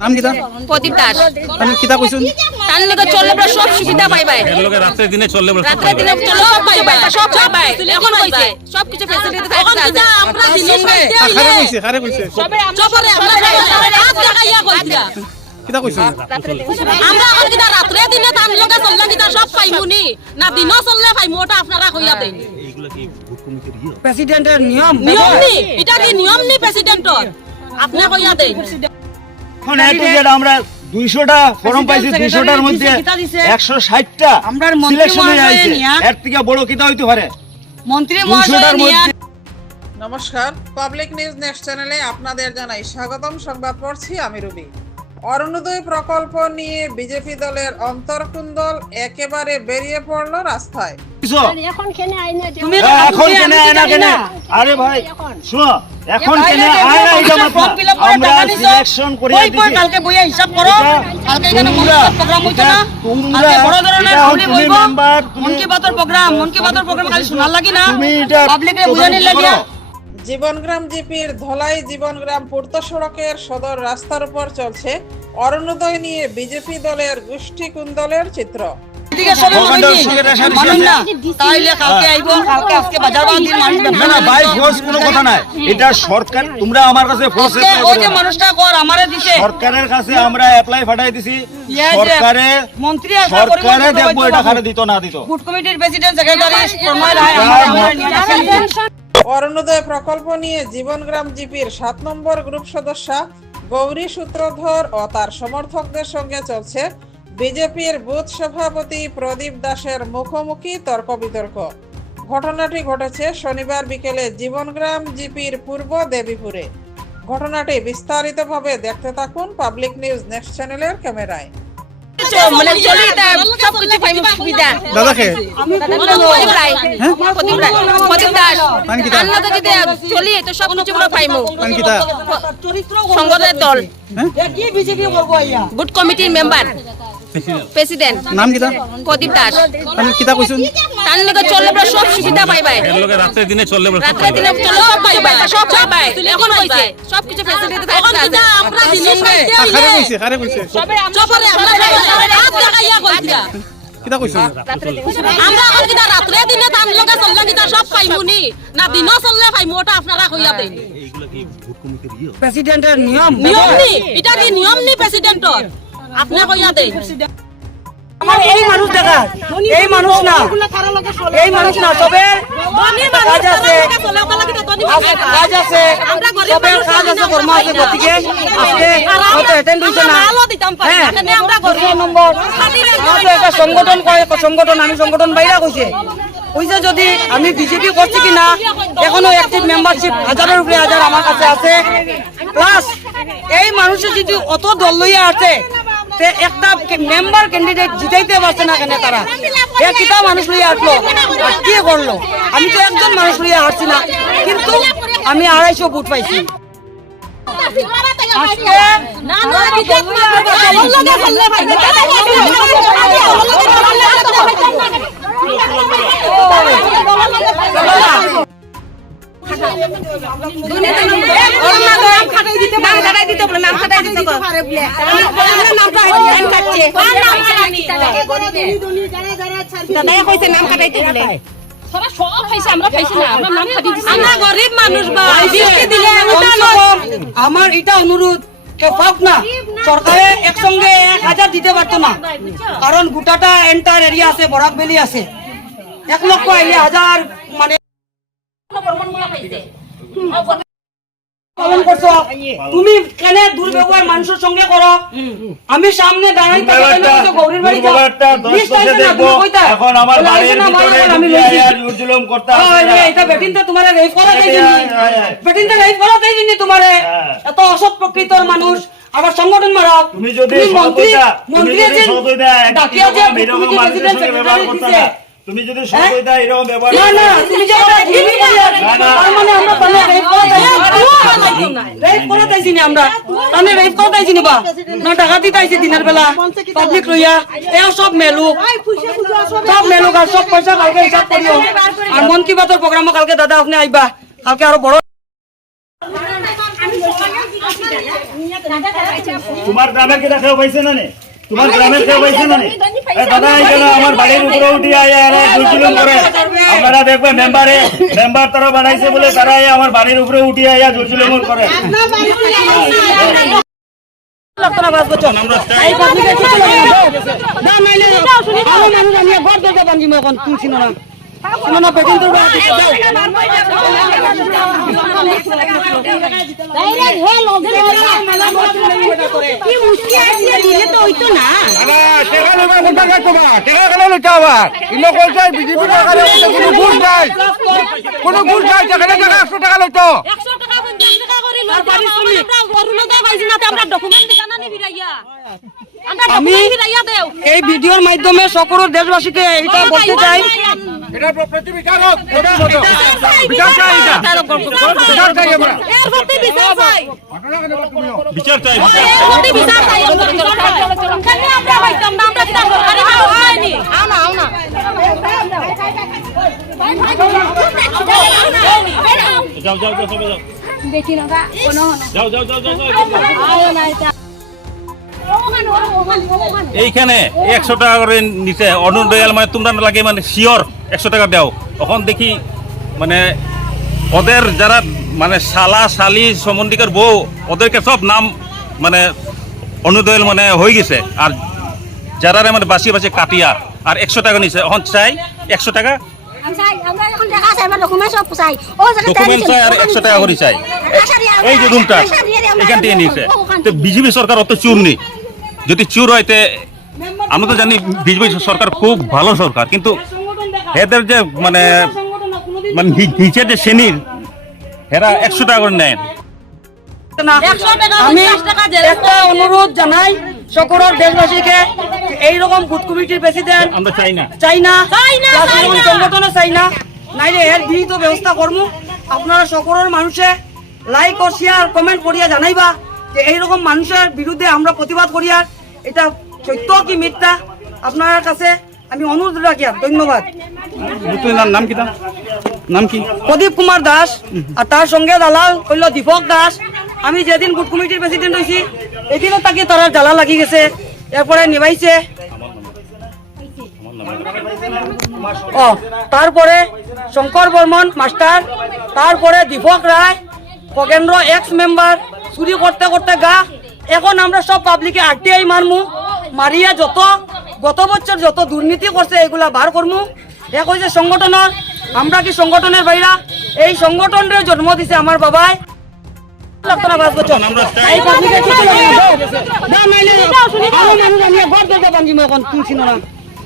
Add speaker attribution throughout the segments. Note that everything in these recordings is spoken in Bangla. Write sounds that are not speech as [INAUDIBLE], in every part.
Speaker 1: নাম কিতা
Speaker 2: প্রদীপ দাস।
Speaker 1: আমি কিতা কইছুন?
Speaker 2: তার লগে চললে পরে সব সুবিধা পাইবাই।
Speaker 3: এর লগে রাত্রে দিনে চললে বলে সব
Speaker 2: রাত্রে দিনে চললে সব পাইবাই। সব পাইবাই। এখন কইছে। সব কিছু ফ্যাসিলিটি থাকছে আছে আমরা দিনে
Speaker 1: আর খারে কইছে খারে কইছে
Speaker 2: চপরে আমরা রাত দেখাইয়া কইছিলা
Speaker 1: কিতা কইছুন?
Speaker 2: আমরা এখন কিটা রাত্রে দিনে তার লগে চললে কিটা সব পাইমুনি? না দিনও চললে পাইমু ওটা আপনারা কইয়া দেন।
Speaker 3: এইগুলা কি ভোট কমিটির ইয়ে?
Speaker 4: প্রেসিডেন্টের নিয়ম।
Speaker 2: নিয়ম নি এটা কি নিয়ম নি প্রেসিডেন্টর? আপনি কইয়া দেন।
Speaker 5: এখন এত যেটা আমরা দুইশোটা ফর্ম পাইছি দুইশোটার মধ্যে একশো ষাটটা
Speaker 4: আমরা মন্ত্রী
Speaker 5: সিলেকশন হয়ে আছে এর থেকে বড় কিতা হইতে পারে?
Speaker 4: মন্ত্রী মহোদয়
Speaker 6: নমস্কার পাবলিক নিউজ নেক্সট চ্যানেলে আপনাদের জানাই স্বাগতম। সংবাদ পড়ছি আমি রবি। অরুণোদয় প্রকল্প নিয়ে বিজেপি দলের অন্তর্কুন্দল একেবারে বেরিয়ে পড়ল রাস্তায়।
Speaker 7: এখন কেন আইনা যে
Speaker 4: তুমি
Speaker 5: এখন কেন
Speaker 4: আমি
Speaker 5: আয় না
Speaker 4: জানি
Speaker 5: কেন? আরে ভাই শুনো এখন কেন
Speaker 4: দেখো,
Speaker 5: এটা
Speaker 4: মানুষের
Speaker 5: মাত্র
Speaker 4: form fill up করে
Speaker 5: আমরা সিলেকশন করে
Speaker 4: কই কই
Speaker 5: দিছি।
Speaker 4: কালকে বইয়া হিসাব করো। কালকে এখানে মন প্রোগ্রাম হইতো না? বড় ধরনের মন কি বাতের প্রোগ্রাম মন কি বাতের প্রোগ্রাম খালি শোনার লাগি না। পাবলিকে বুঝানির।
Speaker 6: জীবনগ্রাম জিপির ধলাই জীবনগ্রাম পূর্ত সড়কের সদর রাস্তার উপর চলছে অরুণোদয় নিয়ে বিজেপি দলের গোষ্ঠী কুন্দলের চিত্র।
Speaker 5: এটা সরকার তোমরা আমার কাছে সরকারের কাছে আমরা অ্যাপ্লাই ফাটাই দিছি। সরকারে
Speaker 4: মন্ত্রী
Speaker 5: সরকারে দেখব এটা দিত না দিত।
Speaker 4: কমিটির প্রেসিডেন্ট সেক্রেটারি
Speaker 6: অরুণোদয় প্রকল্প নিয়ে জীবনগ্রাম জিপির সাত নম্বর গ্রুপ সদস্যা গৌরী সূত্রধর ও তার সমর্থকদের সঙ্গে চলছে বিজেপির বুথ সভাপতি প্রদীপ দাসের মুখোমুখি তর্ক বিতর্ক ঘটনাটি ঘটেছে শনিবার বিকেলে জীবনগ্রাম জিপির পূর্ব দেবীপুরে। ঘটনাটি বিস্তারিতভাবে দেখতে থাকুন পাবলিক নিউজ নেক্সট চ্যানেলের ক্যামেরায়।
Speaker 2: মানে চলি সব কিছু পাইমু সুবিধা।
Speaker 1: দাদাকে?
Speaker 2: প্রদীপ রায় প্রদীপ রায় প্রদীপ দাস
Speaker 1: নাম কিতা?
Speaker 2: যদি চলি তো সব কিছু আমরা পাইমু সংগঠনের দল। বুথ কমিটির মেম্বার প্রেসিডেন্ট
Speaker 1: নাম কিতা
Speaker 2: প্রদীপ দাস।
Speaker 1: আমি কিতা কইছুন?
Speaker 2: তার লগে চললে পরে সব সুবিধা পাইবাই
Speaker 3: এর লগে রাত্রে দিনে চললে সব
Speaker 2: রাত্রে দিনে চললে সব পাইবাই সব পাইবাই এখন কইছে সব কিছু ফ্যাসিলিটি থাকছে আছে। আমরা দিনে
Speaker 1: কইছে কইছে।
Speaker 2: চপরে আমরা রাত দেখাইয়া কইছিলা
Speaker 1: কিতা কইছুন?
Speaker 2: আমরা এখন রাত্রে দিনে তার লগে চললে কিটা সব পাইমুনি? না দিনও চললে পাইমু ওটা আপনারা কইয়া দেন।
Speaker 3: এইগুলা কি ভোট কমিটির ইয়ে?
Speaker 4: প্রেসিডেন্টের নিয়ম
Speaker 2: নিয়ম নি এটা কি নিয়ম নি প্রেসিডেন্টর আপনি কইয়া দেন
Speaker 4: আমার এই মানুষ দেখা। এই মানুষ না। এই মানুষ না তবে কাজ আছে। কাজ আছে। তবে কাজ আছে কর্ম আছে গতিকে আজকে হয়তো অ্যাটেন্ড হইছে না। হ্যাঁ। নম্বর আমাদের একটা সংগঠন কয় সংগঠন আমি সংগঠন বাইরা কইছে। কইছে যদি আমি বিজেপি করছি কিনা এখনও অ্যাক্টিভ মেম্বারশিপ হাজারের উপরে হাজার আমার কাছে আছে। প্লাস এই মানুষের যদি অত দল লইয়া আছে তে একটা মেম্বার ক্যান্ডিডেট জিতাইতে পারছে না কেন তারা এ কিতা মানুষ লইয়া আসলো আর কি করল আমি তো একজন মানুষ লইয়া হারছি না কিন্তু আমি আড়াইশো ভোট পাইছি আজকে
Speaker 2: আমরা
Speaker 4: এটা অনুরোধ না। সরকারে একসঙ্গে এক হাজার দিতে পারতো না। কারণ গোটাটা এন্টার এরিয়া আছে বরাক ভ্যালি আছে। এক লক্ষ আইলে হাজার মানে পালন করছ। তুমি কেনে দুর্ব্যবহার মানুষের সঙ্গে করো? আমি সামনে দাঁড়াই গৌরীর বাড়ি?
Speaker 5: এখন আমার বাড়ির ভিতরে
Speaker 4: আমি
Speaker 5: জুলুম করতে।
Speaker 4: এটা বেটিনটা তোমারে রেপ করা
Speaker 5: হ্যাঁ।
Speaker 4: বেটিনটা রেপ করা দেয়নি তোমারে। এত অসৎ প্রকৃতির মানুষ। আবার সংগঠন মারাও
Speaker 5: তুমি যদি
Speaker 4: মন্ত্রী মন্ত্রী আছেন ডাকিয়া যে প্রেসিডেন্ট সেক্রেটারি
Speaker 5: তুমি যদি সহযোগিতা এরকম ব্যবহার
Speaker 4: না না তুমি যে তার মানে আমরা তাহলে রেপ করা দেয়নি রেপ না আমরা। তাহলে রেপ করা দেয়ছি না বা? না ডাকাতি তাইছে দিনের বেলা। পাবলিক লইয়া এও সব মেলু সব মেলু আর সব পয়সা কালকে হিসাব করিও। আর মন কি বাতের প্রোগ্রাম কালকে দাদা আপনি আইবা। কালকে আরও বড়
Speaker 5: তোমার কেটা খেয়ে পাইছে না নে? তোমার গ্রামের কেউ পাইছে না নে? এ দাদা এখানে [LAUGHS] আমার বাড়ির উপরে উঠি আয় আর দুর্জুলুম করে আপনারা দেখবে মেম্বারে মেম্বার তারা বানাইছে বলে তারা আমার বাড়ির উপরে উঠি আয় দুর্জুলুম করে।
Speaker 3: আমরা চাই
Speaker 4: এই পাবলিকে কিছু লাগে না না নাইলে আমার মানুষ আমি ঘর দরজা বান্ধি মই এখন তুলছি না শুনো না পেটেন্ট তো
Speaker 2: কোনো ঘুষ নাই যেখানে যেখানে একশো টাকা লইতো টাকা পঞ্চাশ টাকা করে লইতো আমরা অরুণোদয় পাইছি না আমরা ডকুমেন্ট দিকানা নি বিরাইয়া দেও।
Speaker 4: এই ভিডিওর মাধ্যমে সকল দেশবাসীকে এটা বলতে চাই।
Speaker 2: এর বিচার চাই।
Speaker 3: বিচার চাই
Speaker 2: এর প্রতি বিচার চাই কেন আমরা না? আমরা কিটা সরকারি মানুষ। হয়নি। আনা আনা
Speaker 3: যাও যাও যাও যাও। যাও যাও যাও যাও যাও। এইখানে একশো টাকা করে নিচে অরুণোদয়াল মানে তোমরা লাগে মানে শিওর একশো টাকা দাও। তখন দেখি মানে ওদের যারা মানে শালা, শালি সম্বন্ধিকের বউ, ওদেরকে সব নাম মানে অরুণোদয়াল মানে হয়ে গেছে। আর যারা মানে বাসি বাসি কাটিয়া আর একশো টাকা নিছে, এখন চাই একশো টাকা। ডকুমেন্ট চাই আর একশো টাকা করে চাই। এই যে রুমটা, এখান থেকে নিয়েছে বিজেপি সরকার অত চুর নেই। যদি চুর হয় তে আমরা তো জানি বিজেপি সরকার খুব ভালো সরকার কিন্তু এদের যে মানে মানে নিচের যে শ্রেণির এরা একশো টাকা করে নেয়।
Speaker 4: আমি একটা অনুরোধ জানাই সকল দেশবাসীকে এইরকম বুথ কমিটির প্রেসিডেন্ট
Speaker 3: আমরা চাই না।
Speaker 4: চাই না। সংগঠনও চাই না। নাইলে এর বিহিত ব্যবস্থা করমু। আপনারা সকলের মানুষে লাইক ও শেয়ার কমেন্ট করিয়া জানাইবা যে এইরকম মানুষের বিরুদ্ধে আমরা প্রতিবাদ করিয়া এটা সত্য কি মিথ্যা? আপনার কাছে আমি অনুরোধ রাখি ধন্যবাদ।
Speaker 1: নাম কিতা নাম কি?
Speaker 4: প্রদীপ কুমার দাস আর তার সঙ্গে দালাল হইল দীপক দাস। আমি যেদিন বুথ কমিটির প্রেসিডেন্ট হয়েছি এদিনও তাকে তারা জ্বালা লাগি গেছে। এরপরে নিবাইছে ও তারপরে শঙ্কর বর্মন মাস্টার তারপরে দীপক রায় খগেন্দ্র এক্স মেম্বার চুরি করতে করতে গা এখন আমরা সব পাবলিকে আরটিআই মারমু মারিয়া যত গত বছর যত দুর্নীতি করছে এগুলা বার করমু। এক হয়েছে সংগঠনের আমরা কি সংগঠনের বাইরা এই সংগঠনের জন্ম দিছে আমার বাবাই।
Speaker 3: আমরা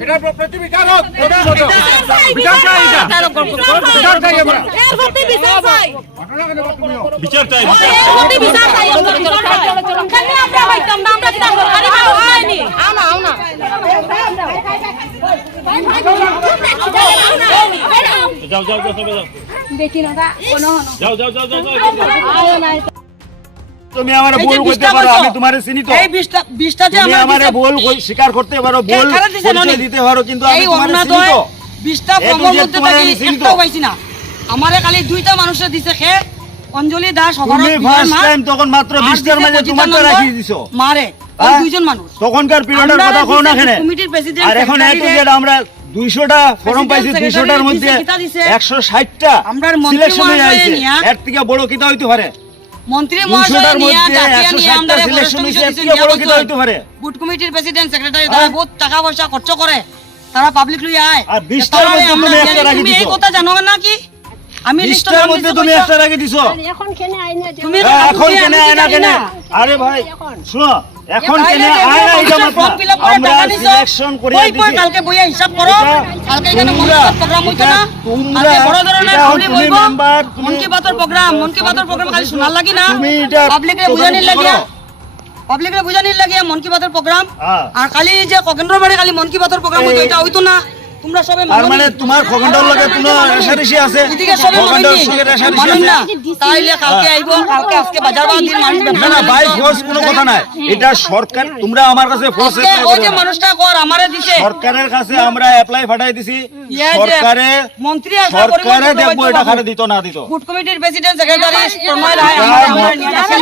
Speaker 2: এর প্রতি বিচার চাই।
Speaker 3: বিচার চাই।
Speaker 2: এর প্রতি বিচার চাই কেন আমরা পাইতাম না? আমরা কিটা সরকারি মানুষ হয়নি। আনা আনা
Speaker 3: যাও যাও যাও যাও। যাও যাও যাও যাও যাও।
Speaker 5: তুমি আমার ভুল করতে পারো আমি তোমার চিনি তো।
Speaker 4: এই যে আমার
Speaker 5: আমারে
Speaker 4: দিছে-
Speaker 5: ভুল স্বীকার করতে পারো ভুল
Speaker 4: কে-
Speaker 5: পরিচয় দিতে পারো কিন্তু আমি তোমার চিনি তো।
Speaker 4: মধ্যে থাকি। একটাও পাইছি না। আমারে খালি দুইটা মানুষের দিছে খে অঞ্জলি দাস
Speaker 5: তুমি ফার্স্ট টাইম তখন মাত্র
Speaker 4: আর
Speaker 5: 20 টার
Speaker 4: দিছে
Speaker 5: মাঝে
Speaker 4: পঁচিশ
Speaker 5: তোমারটা রাখি দিছো।
Speaker 4: মারে
Speaker 5: হ্যাঁ?
Speaker 4: দুইজন মানুষ।
Speaker 5: তখনকার পিরিয়ডের কথা কও না কেন?
Speaker 4: কমিটির প্রেসিডেন্ট,
Speaker 5: আর এখন এ টু
Speaker 4: সেক্রেটারি
Speaker 5: জেড আমরা 200টা ফর্ম পাইছি
Speaker 4: সেক্রেটারি
Speaker 5: 200টার মধ্যে
Speaker 4: দিছে, কিতা দিছে?
Speaker 5: 160টা
Speaker 4: আমরার মন্ত্রী
Speaker 5: সিলেকশন হয়ে এর থেকে বড় কিটা হইতে পারে?
Speaker 4: মন্ত্রী
Speaker 5: 200
Speaker 4: মহাশয় নিয়া জাতীয়
Speaker 5: 160
Speaker 4: নিয়ে বরিষ্ঠ কিছু? বুট কমিটির প্রেসিডেন্ট সেক্রেটারি? তারা বহুত টাকা পয়সা খরচ করে। তারা পাবলিক লই আয়।
Speaker 5: আর 20 টার মধ্যে তুমি একটা রাখি
Speaker 4: তুমি এই কথা জানো না কি? আমি
Speaker 5: 20
Speaker 4: লিস্টটা
Speaker 5: টার
Speaker 4: নাম
Speaker 5: মধ্যে তুমি। একটা রাখি দিছো।
Speaker 4: তুমি
Speaker 5: হ্যাঁ,
Speaker 4: তুমি-
Speaker 5: কেন কেন আরে ভাই শুনো এখন কেন আয় না
Speaker 4: করে
Speaker 5: আমরা
Speaker 4: টাকা নিছো।
Speaker 5: সিলেকশন করে
Speaker 4: বই বই
Speaker 5: দিছি।
Speaker 4: কালকে বইয়ে হিসাব করো। কালকে এখানে মন প্রোগ্রাম হইতো না। কালকে বড় ধরনের মন কি বাতের প্রোগ্রাম মন কি বাতর প্রোগ্রাম খালি শোনার লাগি না। পাবলিকে বুঝানির লাগিয়া। পাবলিকে বুঝানির লাগিয়া মন কি বাতর প্রোগ্রাম
Speaker 5: হ্যাঁ।
Speaker 4: আর কালি যে ককেন্দ্র বাড়ি কালি মন কি বাতের প্রোগ্রাম হইতো এটা হইতো না। তোমরা সবে
Speaker 7: তার মানে তোমার খগন্ডর লগে কোনো রেশারেশি আছে?
Speaker 4: এদিকে সবে
Speaker 7: খগন্ডর সঙ্গে রেশারেশি আছে?
Speaker 4: না তাইলে কালকে আইবো কালকে আজকে বাজার বাদ দিন মানুষ
Speaker 7: না না বাই ফোর্স কোনো কথা নাই। এটা সরকার তোমরা আমার কাছে ফোর্স
Speaker 4: ওই যে মানুষটা কর আমারে দিছে।
Speaker 7: সরকারের কাছে আমরা অ্যাপ্লাই পাঠাই দিছি।
Speaker 4: ইয়ে
Speaker 7: সরকারে
Speaker 4: মন্ত্রী আসা
Speaker 7: সরকারে দেখব এটা খারে দিত না দিত।
Speaker 4: গুড কমিটির প্রেসিডেন্ট সেক্রেটারি প্রণয় রায় আমার আসেন।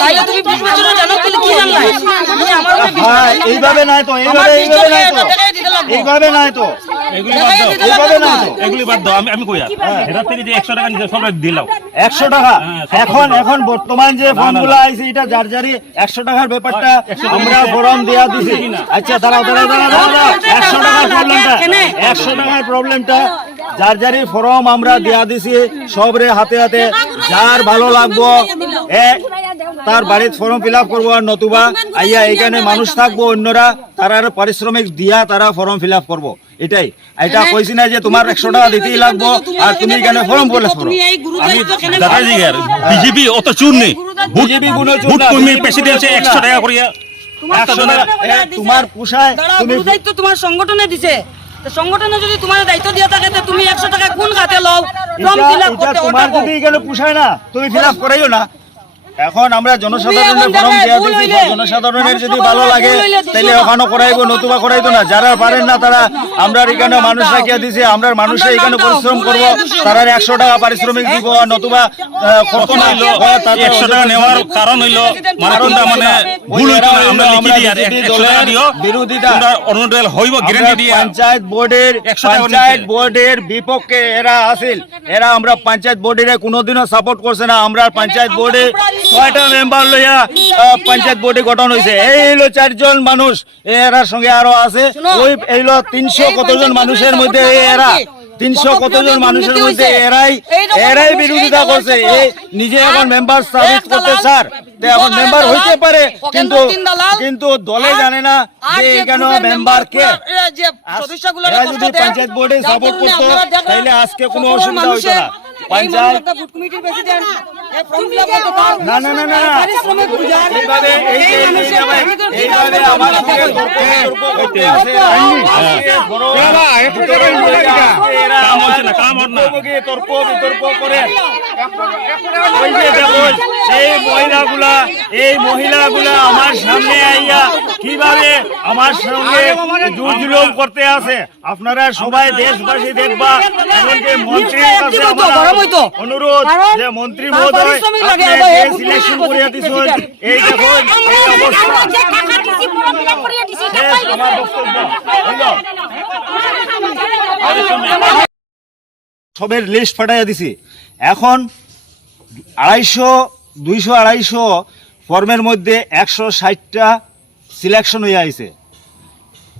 Speaker 4: তাইলে তুমি বিশ বছরের জানো কি
Speaker 7: হ্যাঁ
Speaker 4: না।
Speaker 7: এইভাবে নাই তো এইভাবে এইভাবে নাই তো। এইভাবে নাই তো।
Speaker 3: এগুলি বাদ দাও।
Speaker 7: এইভাবে নাই তো।
Speaker 3: এগুলি বাদ দাও। আমি আমি কই আর এটার থেকে যে একশো টাকা নিচে সব দিলাম
Speaker 7: একশো টাকা? এখন এখন বর্তমান যে ফর্মগুলো আইছে এটা যার একশো টাকার ব্যাপারটা আমরা ফর্ম দেওয়া দিছি। আচ্ছা দাঁড়াও দাঁড়াও দাঁড়াও প্রবলেমটা টাকার প্রবলেমটা যার যারি ফর্ম আমরা দেওয়া দিছি সবরে হাতে হাতে যার ভালো লাগবো তার বাড়ির ফর্ম ফিল আপ করব আর নতুবা আইয়া এখানে মানুষ থাকব অন্যরা তারা পারিশ্রমিক দিয়া তারা ফর্ম ফিল আপ করব। এটাই। এটা কইছি না যে তোমার একশো টাকা দিতেই লাগবো আর তুমি এখানে ফর্ম ফিল আপ করো।
Speaker 4: তুমি
Speaker 3: আমি
Speaker 4: কেন?
Speaker 3: বিজেপি অত চুর নেই।
Speaker 7: বিজেপি গুলো চুর না,
Speaker 3: কর্মী
Speaker 7: BJP
Speaker 3: প্রেসিডেন্ট একশো টাকা করিয়া
Speaker 7: তোমার পোষায় তুমি
Speaker 4: তোমার সংগঠনে দিছে। সংগঠনে যদি তোমার দায়িত্ব দিয়ে থাকে তো তুমি একশো টাকা কোন খাতে লও? ফর্ম ফিল আপ করতে
Speaker 7: তোমার যদি এখানে পুষায় না তুমি ফিল আপ করাইও না। এখন আমরা জনসাধারণের ফর্ম দেওয়া দিচ্ছি জনসাধারণের যদি ভালো লাগে তাহলে ওখানে করাইবো নতুবা করাইতো না। যারা পারেন না তারা আমরা এখানে মানুষ রাখিয়া দিছি আমরা মানুষে এখানে পরিশ্রম করব তারা একশো টাকা পারিশ্রমিক দিব নতুবা না
Speaker 3: একশো টাকা নেওয়ার কারণ হইল মানে মানে ভুল হইতো না আমরা লিখি দিই আর একশো টাকা দিও
Speaker 7: বিরোধিতা
Speaker 3: হইব গ্যারান্টি দিয়া।
Speaker 7: পঞ্চায়েত বোর্ডের পঞ্চায়েত বোর্ডের বিপক্ষে এরা আসিল এরা আমরা পঞ্চায়েত বোর্ডের কোনোদিনও সাপোর্ট করছে না আমরা পঞ্চায়েত বোর্ডে ছয়টা মেম্বার লইয়া পঞ্চায়েত বোর্ডে গঠন হয়েছে এই হইল চারজন মানুষ এরার সঙ্গে আরও আছে। ওই এইলো তিনশো কতজন মানুষের মধ্যে এরা। তিনশো কতজন মানুষের মধ্যে এরাই এরাই বিরোধিতা করছে। নিজে এখন মেম্বার সার্ভিস করতে স্যার। তো এখন মেম্বার হইতে পারে কিন্তু কিন্তু দলে জানে না যে এখানে মেম্বার কে। যদি পঞ্চায়েত বোর্ডে সাপোর্ট করতো তাহলে আজকে কোনো অসুবিধা হইতো না। পঞ্চায়েত না না না না এইভাবে এইভাবে আমার হয়ে তর্ক বিতর্ক করে ওই যে দেখুন এই মহিলাগুলা এই মহিলাগুলা আমার সামনে আইয়া কীভাবে আমার সঙ্গে জোর জুলুম করতে আছে? আপনারা সবাই দেশবাসী দেখবা এমনকি মন্ত্রীর কাছে। অনুরোধ যে মন্ত্রী মহোদয় সিলেকশন করিয়া
Speaker 4: বুদ্ধি
Speaker 7: এই দেখুন এই অবস্থা। আমার বক্তব্য। হইল। সবের লিস্ট ফাটাইয়া দিছি। এখন আড়াইশো দুইশো আড়াইশো ফর্মের মধ্যে একশো ষাটটা সিলেকশন হয়ে আইছে।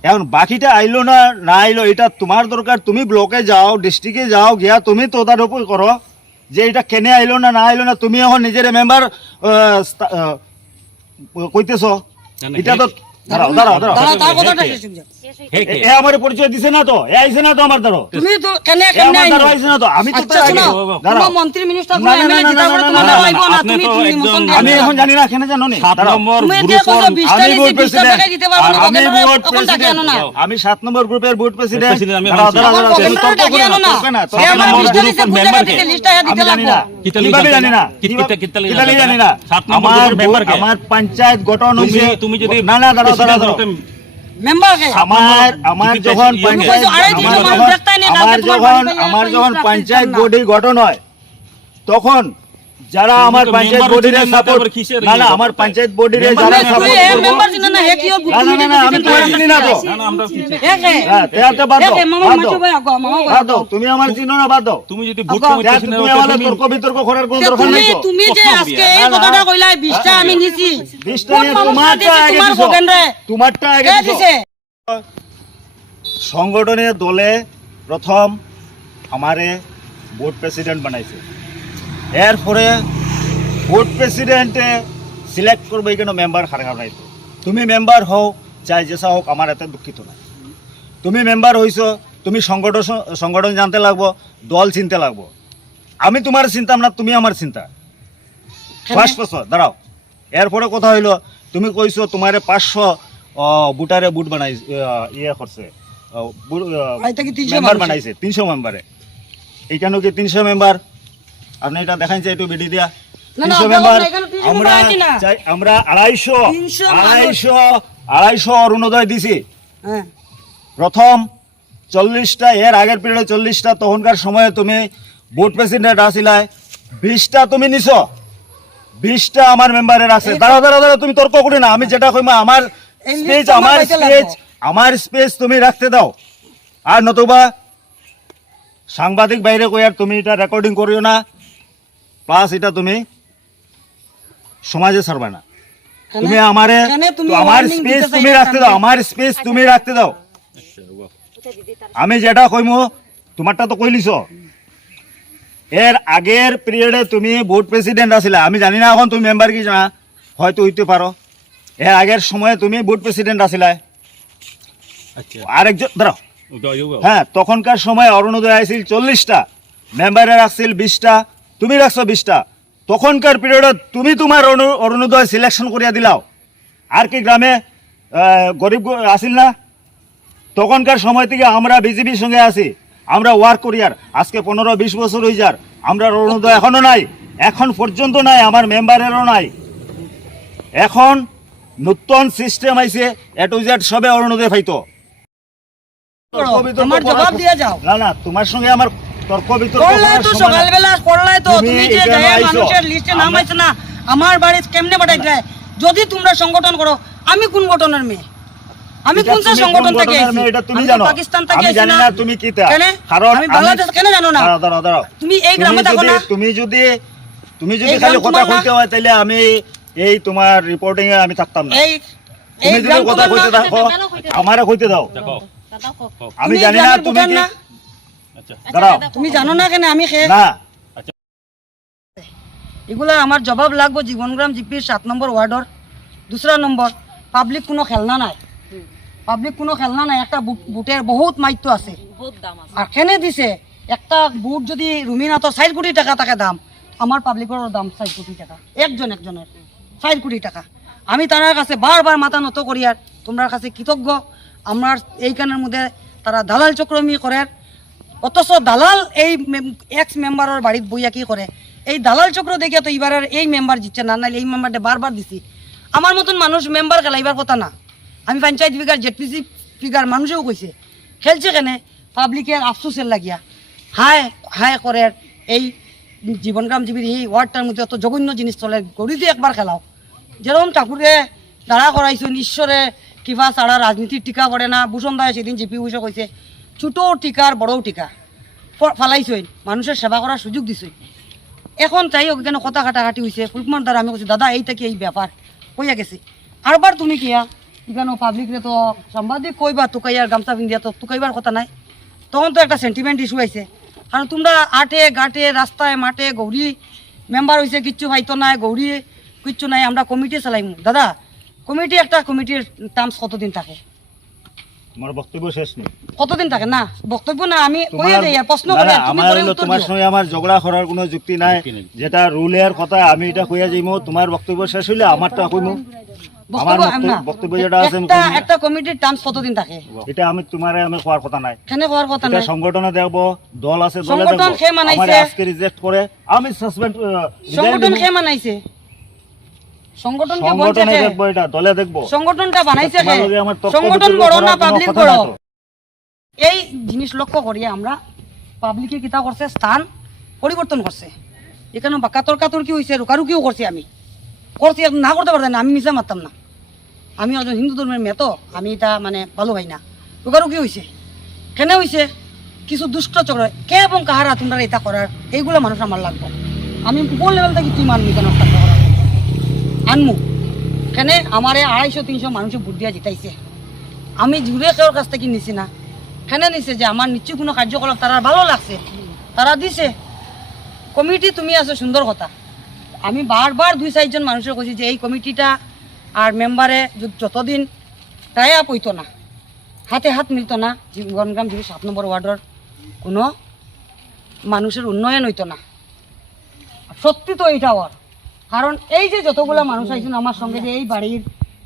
Speaker 7: এখন বাকিটা আইলো না না আইলো এটা তোমার দরকার। তুমি ব্লকে যাও ডিস্ট্রিক্টে যাও গিয়া তুমি তদারকি করো যে এটা কেনে আইলো না না আইলো না। তুমি এখন নিজের মেম্বার কইতেছ? এটা তো দাঁড়াও দাঁড়াও দাঁড়াও।
Speaker 4: হয়ে।
Speaker 7: এ- আমার পরিচয় দিছে না তো এ আইছে না তো আমার দ্বারা
Speaker 4: তুমি তো কেন কেন
Speaker 7: আমার দ্বারা আইছে না তো আমি তো
Speaker 4: আচ্ছা শোনো
Speaker 7: দাঁড়াও
Speaker 4: মন্ত্রী মিনিস্টার
Speaker 7: না,
Speaker 4: এমএলএ জিতা করে তোমার
Speaker 7: না,
Speaker 4: আইবো না তুমি তুমি
Speaker 3: একদম-
Speaker 4: নিমন্ত্রণ
Speaker 7: আমি এখন জানি না কেন জানো নি
Speaker 3: সাত নম্বর গ্রুপ
Speaker 7: আমি বোর্ড প্রেসিডেন্ট আমি বোর্ড। প্রেসিডেন্ট আমি গ্রুপের বোর্ড প্রেসিডেন্ট
Speaker 3: প্রেসিডেন্ট আমি
Speaker 7: দাঁড়াও, দাঁড়াও, দাঁড়াও, তুমি তর্ক করো না, তর্ক না,
Speaker 4: এ আমার
Speaker 7: না,
Speaker 3: নম্বর
Speaker 4: বিশটা
Speaker 3: গ্রুপ
Speaker 4: নিছে, কোন
Speaker 3: মেম্বার কে?
Speaker 4: থেকে লিস্টটা দিতে
Speaker 7: জানি
Speaker 4: লাগবো?
Speaker 7: না জানি
Speaker 3: কিতা-?
Speaker 7: জানি
Speaker 3: নম্বর
Speaker 7: আমার
Speaker 3: গ্রুপের মেম্বার কে?
Speaker 7: আমার পঞ্চায়েত গঠন হয়েছে
Speaker 3: তুমি যদি
Speaker 7: না না দাঁড়াও দাঁড়াও আমার আমার যখন আমার যখন- আমার যখন
Speaker 4: বাড়ি
Speaker 7: পঞ্চায়েত
Speaker 4: চান
Speaker 7: গঠন হয় তখন যারা আমার পঞ্চায়েত বোর্ডের সাপোর্ট না না
Speaker 3: ইয়ে
Speaker 7: আমার পঞ্চায়েত বোর্ডের যারা সাপোর্ট
Speaker 4: মেম্বার না, হে কি ওর
Speaker 7: না না না না আমি তো চিনি না তো
Speaker 3: না না আমরা কি চাই?
Speaker 4: এ কে?
Speaker 7: হ্যাঁ তেয়াতে বাদ দাও?
Speaker 4: মামা
Speaker 7: বাদ
Speaker 4: ভাই আগো, মামা ভাই
Speaker 7: বাদ
Speaker 4: আগো।
Speaker 7: দাও তুমি আমার চিনো না বাদ দাও
Speaker 3: তুমি যদি ভোট কমিটি
Speaker 7: দেখ, তুমি
Speaker 3: তুমি-
Speaker 7: তর্ক বিতর্ক করার কোনো দরকার নাই তো
Speaker 4: তুমি যে আজকে এই কথাটা কইলা বিশটা আমি নিছি
Speaker 7: বিশটা
Speaker 4: কোন
Speaker 7: নিয়ে
Speaker 4: মানুষটা
Speaker 7: তোমারটা
Speaker 4: দিছে
Speaker 7: আগে
Speaker 4: তোমার?
Speaker 7: তোমারটা আগে। দিছে সংগঠনের দলে প্রথম আমারে বোর্ড প্রেসিডেন্ট বানাইছে এরপরে বোর্ড প্রেসিডেন্টে সিলেক্ট করবে কেন মেম্বার হারে হারাইতো তুমি মেম্বার হও চাই যেসা হোক আমার এত দুঃখিত না তুমি মেম্বার হইছো তুমি সংগঠন সংগঠন জানতে লাগবো দল চিনতে লাগবো। আমি তোমার চিন্তাম না তুমি আমার চিন্তা। ফার্স্ট বছর দাঁড়াও। এরপরে কথা হইল তুমি কইছো তোমারে পাঁচশো বুটারে বুট বানাই ইয়ে করছে আহ, বুট- আহ,
Speaker 4: এটা কি 300
Speaker 7: মেম্বার বানাইছে তিনশো মেম্বারে এইখানেও কি তিনশো মেম্বার আপনি এটা দেখাইছে একটু বিডি দিয়া। তিনশো
Speaker 4: আমরা
Speaker 7: মেম্বার আমরা চাই- আমরা আড়াইশো
Speaker 4: 300 মানুষ।
Speaker 7: আড়াইশো আড়াইশো অরুণোদয় দিছি।
Speaker 4: হ্যাঁ।
Speaker 7: প্রথম চল্লিশটা এর আগের পিরিয়ডে চল্লিশটা তখনকার সময়ে তুমি প্রেসিডেন্ট বিশটা তুমি নিছ। বিশটা আমার মেম্বারের আছে। দাঁড়া দাঁড়া দাঁড়া তুমি তর্ক করি না আমি যেটা কইমা আমার স্পেচ
Speaker 4: আমার লাগবো।
Speaker 7: আমার স্পেচ তুমি রাখতে দাও। আর নতুবা সাংবাদিক বাইরে কই আর তুমি এটা রেকর্ডিং করিও না। প্লাস এটা তুমি সমাজে ছাড়বে না। তুমি আমারে আমার স্পেস তুমি রাখতে দাও আমার স্পেস তুমি রাখতে দাও। আমি যেটা কইমু তোমারটা তো কইলিছ এর আগের পিরিয়ডে তুমি বোর্ড প্রেসিডেন্ট আছিলে আমি জানি না এখন তুমি মেম্বার কি জানা হয়তো হইতে পারো। এর আগের সময়ে তুমি বোর্ড প্রেসিডেন্ট আছিলে।
Speaker 3: আচ্ছা।
Speaker 7: আরেকজন দাঁড়াও। হ্যাঁ তখনকার সময় অরুণোদয় আসছিল চল্লিশটা মেম্বারে রাখছিল বিশটা তুমি রাখছো বিশটা। তখনকার পিরিয়ডত তুমি তোমার অরু- অরুণোদয় সিলেকশন করিয়া দিলাও। আর কি গ্রামে গরিব আসিল না? তখনকার সময় থেকে আমরা বিজেপির সঙ্গে আছি। আমরা ওয়ার্ক করি আর আজকে পনেরো বিশ বছর হয়ে যার। আমরা অরুণোদয় এখনও নাই। এখন পর্যন্ত নাই আমার মেম্বারেরও নাই। এখন নতুন সিস্টেম আইছে এ টু জেড সবে অরুণোদয় পাইতো করার
Speaker 4: জবাব দিয়ে যাও।
Speaker 7: না না তোমার সঙ্গে আমার তর্ক বিতর্ক
Speaker 4: করলাই তো। সকালবেলা করলাই তো
Speaker 7: তুমি
Speaker 4: যে যায় মানুষের লিস্টে নাম আছে না আমার বাড়ি কেমনে পাঠাইছে যদি তোমরা সংগঠন করো আমি কোন গঠনের মেয়ে আমি কোন
Speaker 7: তুমি
Speaker 4: সংগঠন থেকে আইছি?
Speaker 7: এটা তুমি জানো।
Speaker 4: পাকিস্তান থেকে আইছি
Speaker 7: না তুমি কি তা।
Speaker 4: কেন
Speaker 7: কারণ
Speaker 4: আমি বাংলাদেশ কেন জানো না
Speaker 7: দাঁড়াও, দাঁড়াও।
Speaker 4: তুমি এই গ্রামে থাকো
Speaker 7: যদি-
Speaker 4: না
Speaker 7: তুমি যদি তুমি যদি খালি কথা? কইতে হয় তাহলে আমি এই তোমার রিপোর্টিং এ আমি থাকতাম না
Speaker 4: এই এই
Speaker 7: তুমি যদি
Speaker 4: গ্রাম
Speaker 7: কথা কইতে? থাকো আমারে কইতে দাও আমি জানি না তুমি কি
Speaker 4: না?
Speaker 7: দাঁড়াও।
Speaker 4: তুমি জানো না কেন আমি খে
Speaker 7: না।
Speaker 4: এগুলা আমার জবাব লাগবো জীবনগ্রাম জিপির সাত নম্বর ওয়ার্ডর। দুসরা নম্বর পাবলিক কোনো খেলনা নাই। পাবলিক কোনো খেলনা নাই একটা বুটের বহুত মাইত্য আছে। আর কেনে দিছে? একটা বুট যদি রুমিনাথর ষাট কোটি টাকা তাকে দাম আমার পাবলিকেরও দাম ষাট কোটি টাকা। একজন একজনের। ষাট কোটি টাকা। আমি তার কাছে বারবার মাথা নত করি আর তোমার কাছে কৃতজ্ঞ। আমার এইখানের মধ্যে তারা দালাল চক্রমি করে অথচ দালাল এই এক্স মেম্বারের বাড়িত বইয়া কি করে এই দালাল চক্র দেখিয়া তো এবার এই মেম্বার জিতছে না নাহলে এই মেম্বারটা বারবার দিছি। আমার মতন মানুষ মেম্বার খেলাইবার কথা না। আমি পঞ্চায়েত ফিগার জেডপিসি ফিগার মানুষেও কইছে খেলছে কেনে? পাবলিকের আফসোসের লাগিয়া। হায় হায় করে এই জীবনগ্রাম জীবীর এই ওয়ার্ডটার মধ্যে অত জঘন্য জিনিস চলে গড়ি দিয়ে একবার খেলাও যেরকম ঠাকুরে দাঁড়া করাইছো ঈশ্বরে কিবা ছাড়া রাজনীতির টিকা করে না ভূষণ দায় সেদিন জিপি বসে কইছে ছোটো টিকার বড়ও টিকা। ফালাইছই মানুষের সেবা করার সুযোগ দিছই এখন চাই ওখানে কথা কাটাকাটি হয়েছে ফুলকুমার দ্বারা আমি কইছি দাদা এইটা কি এই ব্যাপার কইয়া গেছি। আরবার তুমি কিয়া? এখানে পাবলিকরে তো, সাংবাদিক কইবা তুকাইয়ার গামছা পিন্ধিয়া তো তুকাইবার কথা নাই। তখন তো একটা সেন্টিমেন্ট ইস্যু আইছে কারণ তোমরা আটে ঘাটে রাস্তায় মাঠে গৌরী মেম্বার হয়েছে কিচ্ছু হয়তো নাই গৌরী কিচ্ছু নাই, আমরা কমিটি চালাইমু। দাদা কমিটি একটা কমিটির টার্মস কতদিন থাকে?
Speaker 7: তোমার বক্তব্য শেষ নেই।
Speaker 4: কতদিন থাকে? না বক্তব্য না আমি কইয়া
Speaker 7: তোমার
Speaker 4: প্রশ্ন করে তুমি
Speaker 7: আমার
Speaker 4: উত্তর
Speaker 7: তোমার সঙ্গে আমার ঝগড়া করার কোনো যুক্তি নাই যেটা রুলের কথা আমি এটা কইয়া যাইমু তোমার বক্তব্য শেষ হইলে আমারটা কইমু। আমার
Speaker 4: বক্তব্য
Speaker 7: বক্তব্য-
Speaker 4: না
Speaker 7: বক্তব্য যেটা আছে
Speaker 4: একটা কমিটির টার্মস কতদিন থাকে?
Speaker 7: এটা আমি তোমারে আমি কোয়ার কথা নাই।
Speaker 4: কেন কথা নাই?
Speaker 7: সংগঠনে দেখব দল আছে দলে
Speaker 4: সংগঠন
Speaker 7: দেখব।
Speaker 4: মানাইছে।
Speaker 7: আজকে রিজেক্ট করে আমি সাসপেন্ড
Speaker 4: সংগঠন কে মানাইছে? সংগঠনকে বলছে
Speaker 7: সংগঠনে দেখব এটা দলে দেখব।
Speaker 4: সংগঠনটা বানাইছে কে
Speaker 7: তোমার লগে আমার তর্ক
Speaker 4: সংগঠন বড় না পাবলিক বড়। এই জিনিস লক্ষ্য করিয়া আমরা পাবলিকে কিতা করছে স্থান পরিবর্তন করছে। এখানে হয়েছে রুকারুকিও করছি আমি। করছি না করতে পারতাম না আমি মিশা মারতাম না। আমি একজন হিন্দু ধর্মের মেয়ে তো আমি এটা মানে ভালো ভাই না। রুকারুকি হয়েছে কেন হয়েছে কিছু দুষ্ট চক্র। কে এবং কাহারা তোমরা এটা করার? এইগুলো মানুষ আমার লাগবে। আমি উপর লেভেল থেকে কি মানবি কেন আনমু। কেন আমারে আড়াইশো তিনশো মানুষে ভোট দিয়া জিতাইছে। আমি জুড়ে কেউর কাছ থেকে নিছি না কেন নিছে যে আমার নিশ্চয় কোনো কার্যকলাপ তারা ভালো লাগছে। তারা দিছে। কমিটি, তুমি আছো সুন্দর কথা। আমি বারবার দুই চারজন মানুষের কইছি যে এই কমিটিটা আর মেম্বারে যতদিন টাই আপ না, হাতে হাত মিলত না জীবনগ্রাম যদি সাত নম্বর ওয়ার্ডের কোনো মানুষের উন্নয়ন হইতো না। সত্যি তো এইটা ওর কারণ এই যে যতগুলা মানুষ আইছেন আমার সঙ্গে যে এই বাড়ির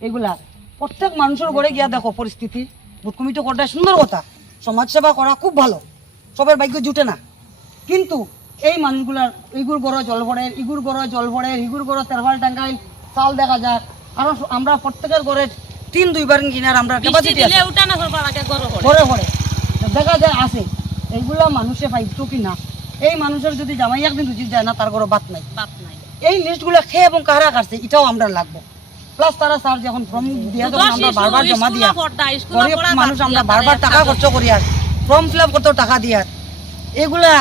Speaker 4: এইগুলা প্রত্যেক মানুষের ঘরে গিয়া দেখো পরিস্থিতি কমিটি করাটা সুন্দর কথা। সমাজসেবা করা খুব ভালো সবার ভাগ্য জুটে না। কিন্তু এই মানুষগুলার ইগুর গড় জল ভরে ইগুর গড় জল ভরে ইগুর গড় তেরবাল টাঙ্গাইল চাল দেখা যায় কারণ আমরা প্রত্যেকের ঘরে তিন দুইবার কিনার আমরা ঘরে ঘরে দেখা যায় আছে এইগুলা মানুষে পাইতো কি না এই মানুষের যদি জামাই একদিন রুচি যায় না তার ঘরে বাত নাই।
Speaker 2: বাপ নাই।
Speaker 4: এই লিস্টগুলো খেয়ে এবং কারা কাটছে এটাও আমরা লাগবো। প্লাস তারা স্যার যখন ফর্ম দিয়া যখন আমরা বারবার জমা দিয়া। গরিব মানুষ আমরা বারবার টাকা খরচ করি আর। ফর্ম ফিল আপ করতেও টাকা দিয়ার এগুলা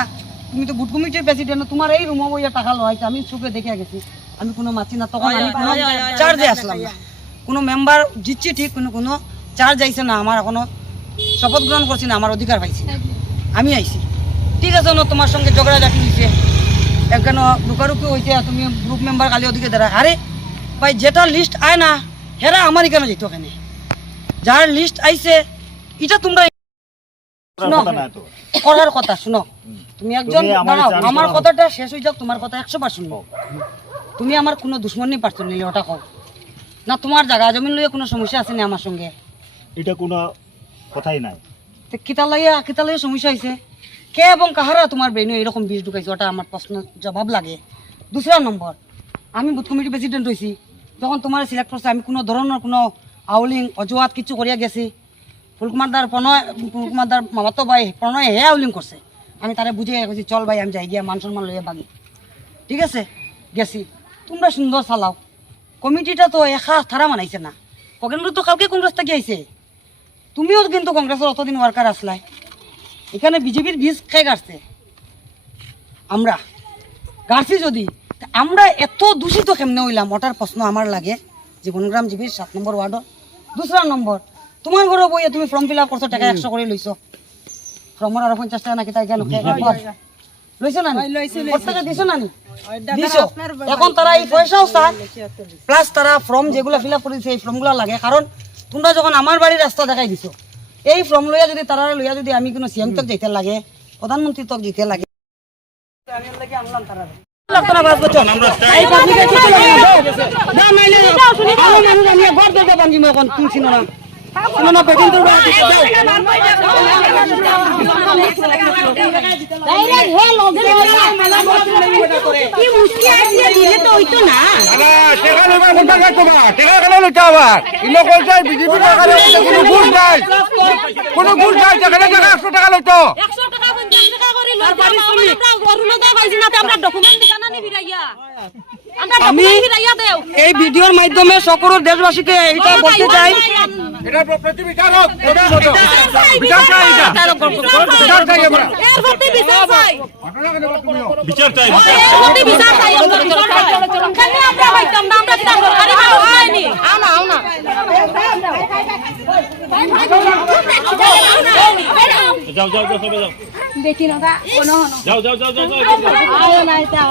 Speaker 4: তুমি তো বুট কমিটির প্রেসিডেন্ট তোমার এই রুমে বইয়া টাকা লওয়াইছে আমি চোখে দেখে গেছি। আমি কোনো মাছি না তখন আমি কোনো চার্জে আসলাম না। কোনো মেম্বার দিচ্ছি ঠিক কোনো কোনো চার্জ আইছে না আমার এখনও শপথ গ্রহণ করছি না আমার অধিকার পাইছি আমি আইছি। ঠিক আছে না তোমার সঙ্গে ঝগড়া জাতি হয়েছে রুকারুকি হয়েছে আর তুমি গ্রুপ মেম্বার কালি ওদিকে দাঁড়া আরে ভাই যেটা লিস্ট আয় না হেরা আমার এখানে যেত ওখানে? যার লিস্ট আইছে এটা তোমরা। করার কথা শুনো। তুমি একজন দাঁড়াও, আমার কথাটা শেষ হয়ে যাক তোমার কথা একশো বার শুনব। তুমি আমার কোনো দুশ্মনী পারছ নিলে ওটা কও। না তোমার জায়গা জমিন লইয়া কোনো সমস্যা আছে না আমার সঙ্গে?
Speaker 7: এটা কোনো কথাই নাই।
Speaker 4: তো কিতা লাইয়া কিতা লাইয়া সমস্যা হয়েছে কে এবং কাহারা তোমার ব্রেনে এরকম বীজ ঢুকাইছে? ওটা আমার প্রশ্ন জবাব লাগে। দুসরা নম্বর, আমি বুথ কমিটি প্রেসিডেন্ট হয়েছি যখন তোমার সিলেক্ট করছে আমি কোনো ধরনের কোনো আউলিং, অজুহাত কিছু করিয়া গেছি। ফুলকুমারদার প্রণয়, ফুলকুমারদার মামাতো ভাই প্রণয় হে আউলিং করছে। আমি তারে বুঝে গেছি চল ভাই, আমি যাই গিয়া মান সম্মান লইয়া বাগি। ঠিক আছে? গেছি। তোমরা সুন্দর চালাও। কমিটিটা তো একা থারা মানাইছে না। ককেন্দ্র তো কালকে কংগ্রেস থেকে আইছে। তুমিও কিন্তু কংগ্রেসের অতদিন ওয়ার্কার আসলাই এখানে বিজেপির বীজ খেয়ে গাড়ছে? আমরা। গাড়ছি যদি আমরা এত দূষিত কেমনে হইলাম? ওটার প্রশ্ন আমার লাগে। জীবনগ্রাম জিবির সাত নম্বর ওয়ার্ডর দুসরা নম্বর তোমার ঘরে বইয়ে তুমি ফর্ম ফিল আপ করছ টাকা একশো করে লইছো। ফর্মর আরও পঞ্চাশ টাকা নাকি তাই গেল লইছো না? প্রত্যেকে দিছো না দিছো। এখন তারা এই পয়সাও চায়। প্লাস তারা ফর্ম যেগুলো ফিল আপ করেছে এই ফর্মগুলো লাগে। কারণ তোমরা যখন আমার বাড়ির রাস্তা দেখাই দিছো এই ফর্ম লইয়া যদি তারা লইয়া যদি আমি কোনো সিএম তক যেতে লাগে প্রধানমন্ত্রী তক যেতে লাগে। না লাগে না। না, ভালো আমি না না শুনো না তো।
Speaker 2: কি দিলে তো হইতো না টাকা পঞ্চাশ টাকা করে লইতে আমরা অরুণোদয় পাইছি না আমরা ডকুমেন্ট দিতে না নিবি রাইয়া আমরা ডকুমেন্ট রাইয়া দেও
Speaker 4: এই ভিডিওর মাধ্যমে সকল দেশবাসীকে এইটা বলতে চাই
Speaker 2: এর প্রতি বিচার চাই
Speaker 3: বিচার চাই
Speaker 2: এর প্রতি বিচার চাই এর প্রতি বিচার চাই। কেন আমরা হইতাম না আমরা কিনা সরকারি মানুষ হয়নি আনা আনা
Speaker 3: যাও যাও যাও সবাই যাও।
Speaker 2: দেখি না
Speaker 3: যাও যাও যাও যাও যাও।
Speaker 2: আয় না এটা